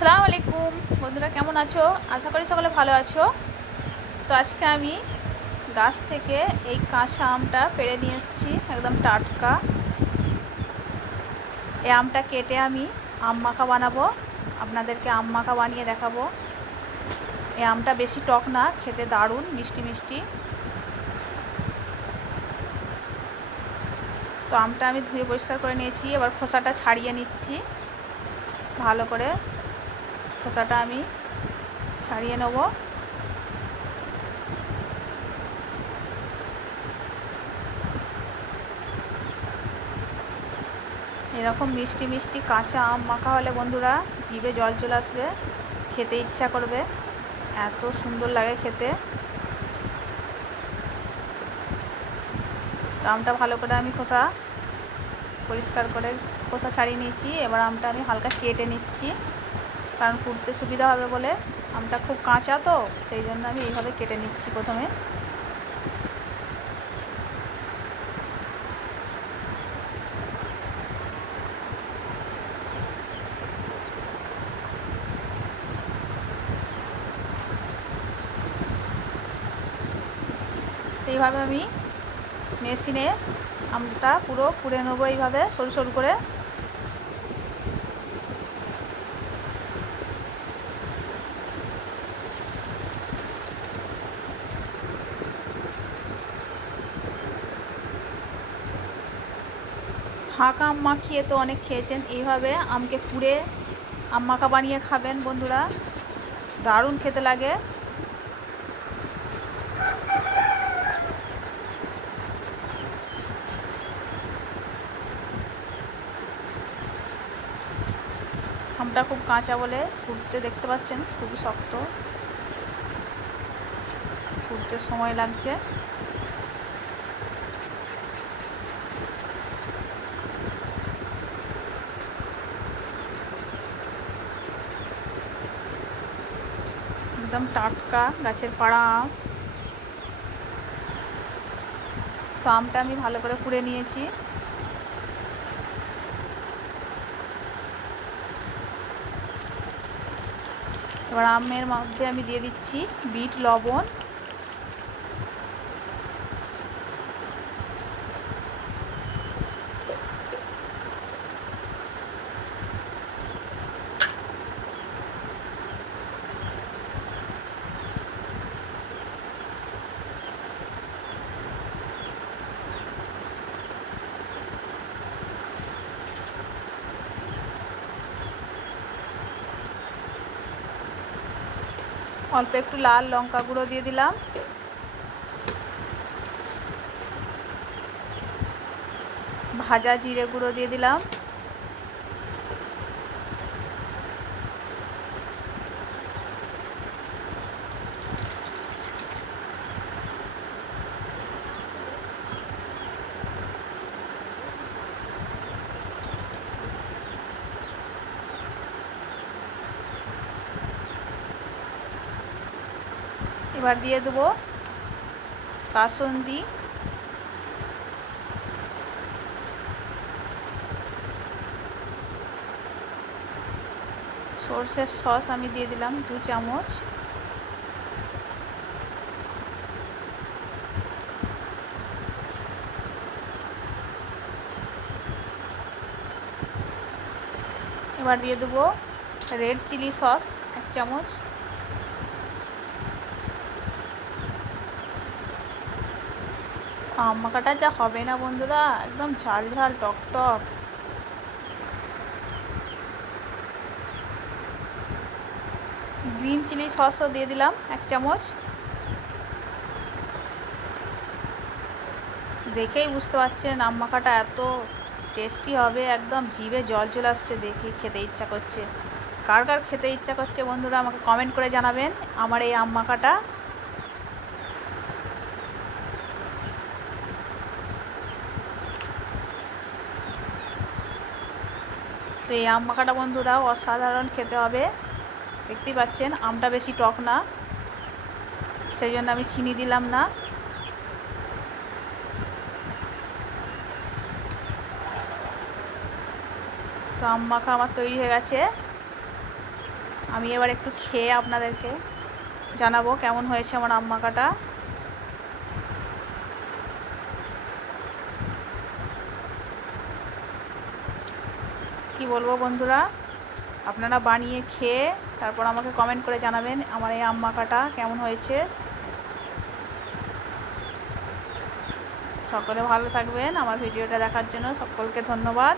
আসসালামু আলাইকুম বন্ধুরা, কেমন আছো? আশা করি সকলে ভালো আছো। তো আজকে আমি গাছ থেকে এই কাঁচা আমটা পেড়ে নিয়ে এসেছি, একদম টাটকা। এই আমটা কেটে আমি আম মাখা বানাবো, আপনাদেরকে আম মাখা বানিয়ে দেখাবো। এই আমটা বেশি টক না, খেতে দারুণ মিষ্টি মিষ্টি। তো আমটা আমি ধুয়ে পরিষ্কার করে নিয়েছি, এবার খোসাটা ছাড়িয়ে নিচ্ছি। ভালো করে খোসাটা আমি ছাড়িয়ে নেবো। এরকম মিষ্টি মিষ্টি কাঁচা আম মাখা হলে বন্ধুরা জিভে জল চলে আসবে, খেতে ইচ্ছা করবে, এত সুন্দর লাগে খেতে। তো আমটা ভালো করে আমি পরিষ্কার করে খোসা ছাড়িয়ে নিয়েছি। এবার আমটা আমি হালকা কেটে নিচ্ছি, কারণ কুটতে সুবিধা হবে বলে। আমটা খুব কাঁচা তো, সেই জন্য আমি এইভাবে কেটে নিচ্ছি প্রথমে। তো এইভাবে আমি মেশিনে আমটা পুরো কুড়ে নেবো, এইভাবে সরু সরু করে। ফাঁকা আম মাখিয়ে তো অনেক খেয়েছেন, এইভাবে আমকে কুড়ে আম মাখা বানিয়ে খাবেন বন্ধুরা, দারুণ খেতে লাগে। আমটা খুব কাঁচা বলে কুড়তে দেখতে পাচ্ছেন খুবই শক্ত, কুড়তে সময় লাগছে। একদম টাটকা গাছের পাড়া আম। তো আমটা আমি ভালো করে কুড়ে নিয়েছি। এবার আমের মধ্যে আমি দিয়ে দিচ্ছি বিট লবণ, অল্প একটু লাল লঙ্কা গুঁড়ো দিয়ে দিলাম, ভাজা জিরে গুঁড়ো দিয়ে দিলাম, এবার দিয়ে দেবো কাসুন্দি, সর্ষের সস আমি দিয়ে দিলাম 2 চামচ, এবার দিয়ে দেবো রেড চিলি সস 1 চামচ। আম মাখাটা যা হবে না বন্ধুরা, একদম ঝাল ঝাল টক টক। গ্রিন চিলি সসও দিয়ে দিলাম 1 চামচ। দেখেই বুঝতে পারছেন আম মাখাটা এত টেস্টি হবে, একদম জিভে জল চলে আসছে, দেখে খেতে ইচ্ছা করছে। কার কার খেতে ইচ্ছা করছে বন্ধুরা আমাকে কমেন্ট করে জানাবেন আমার এই আম মাখাটা। তো এই আম মাখাটা বন্ধুরা অসাধারণ খেতে হবে। দেখতেই পাচ্ছেন আমটা বেশি টক না, সেই জন্য আমি চিনি দিলাম না। তো আম মাখা আমার তৈরি হয়ে গেছে। আমি এবার একটু খেয়ে আপনাদেরকে জানাবো কেমন হয়েছে আমার আম মাখাটা। কি বলবো বন্ধুরা, আপনারা বানিয়ে খেয়ে তারপর আমাকে কমেন্ট করে জানাবেন আমার এই আম মাখাটা কেমন হয়েছে। সকলে ভালো থাকবেন। আমার ভিডিওটা দেখার জন্য সকলকে ধন্যবাদ।